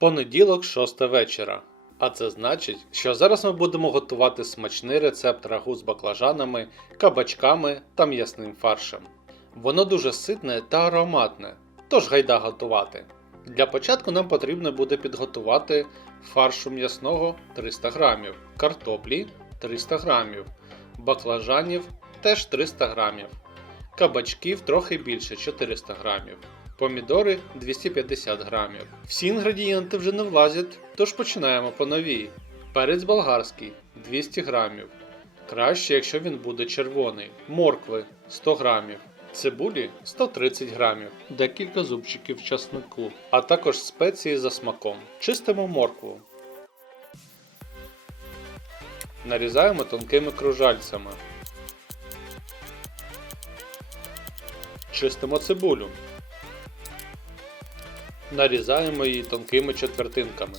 Понеділок, 6 вечора. А це значить, що зараз ми будемо готувати смачний рецепт рагу з баклажанами, кабачками та м'ясним фаршем. Воно дуже ситне та ароматне, тож гайда готувати. Для початку нам потрібно буде підготувати фаршу м'ясного 300 г, картоплі 300 г, баклажанів теж 300 г, кабачків трохи більше 400 г, помідори 250 г. Всі інгредієнти вже не влазять, тож починаємо по новій. Перець болгарський 200 г. Краще, якщо він буде червоний. Моркви 100 грамів. Цибулі 130 грамів, декілька зубчиків часнику, а також спеції за смаком. Чистимо моркву. Нарізаємо тонкими кружальцями. Чистимо цибулю. Нарізаємо її тонкими четвертинками.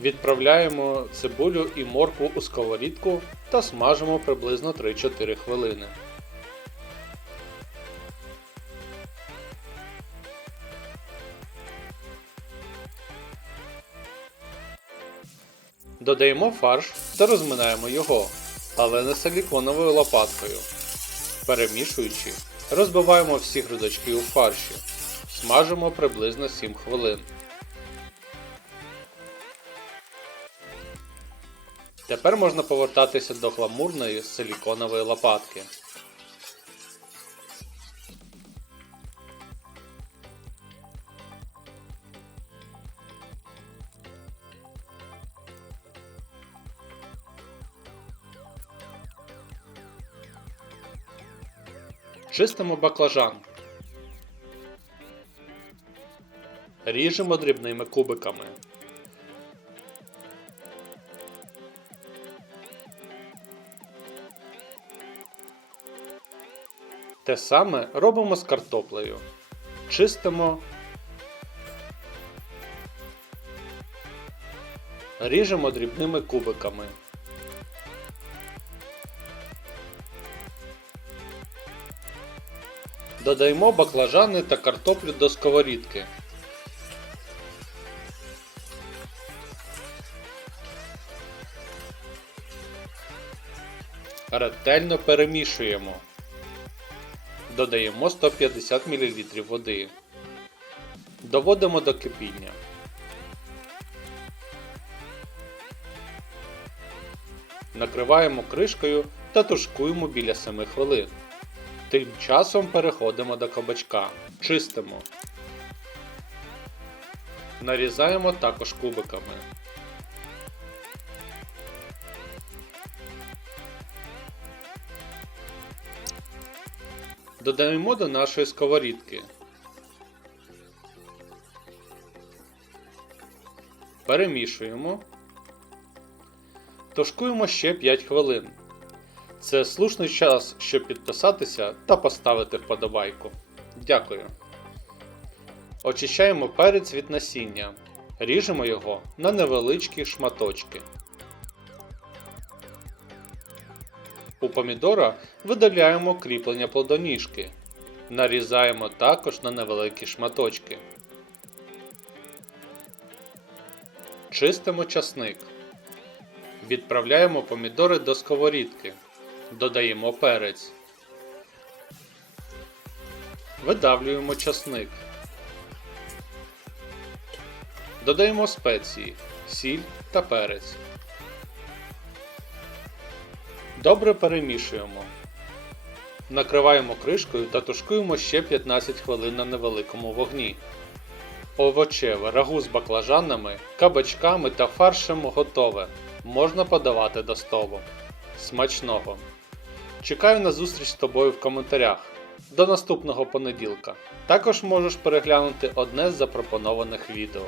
Відправляємо цибулю і моркву у сковорідку та смажимо приблизно 3-4 хвилини. Додаємо фарш та розминаємо його, але не силіконовою лопаткою. Перемішуючи, розбиваємо всі грудочки у фарші. Смажимо приблизно 7 хвилин. Тепер можна повертатися до гламурної силіконової лопатки. Чистимо баклажан. Ріжемо дрібними кубиками. Те саме робимо з картоплею. Чистимо. Ріжемо дрібними кубиками. Додаємо баклажани та картоплю до сковорідки. Ретельно перемішуємо. Додаємо 150 мл води. Доводимо до кипіння. Накриваємо кришкою та тушкуємо біля 7 хвилин. Тим часом переходимо до кабачка. Чистимо. Нарізаємо також кубиками. Додаємо до нашої сковорідки. Перемішуємо. Тушкуємо ще 5 хвилин. Це слушний час, щоб підписатися та поставити вподобайку. Дякую. Очищаємо перець від насіння. Ріжемо його на невеличкі шматочки. У помідора видаляємо кріплення плодоніжки. Нарізаємо також на невеликі шматочки. Чистимо часник. Відправляємо помідори до сковорідки. Додаємо перець. Видавлюємо часник. Додаємо спеції, сіль та перець. Добре перемішуємо. Накриваємо кришкою та тушкуємо ще 15 хвилин на невеликому вогні. Овочеве рагу з баклажанами, кабачками та фаршем готове. Можна подавати до столу. Смачного! Чекаю на зустріч з тобою в коментарях. До наступного понеділка. Також можеш переглянути одне з запропонованих відео.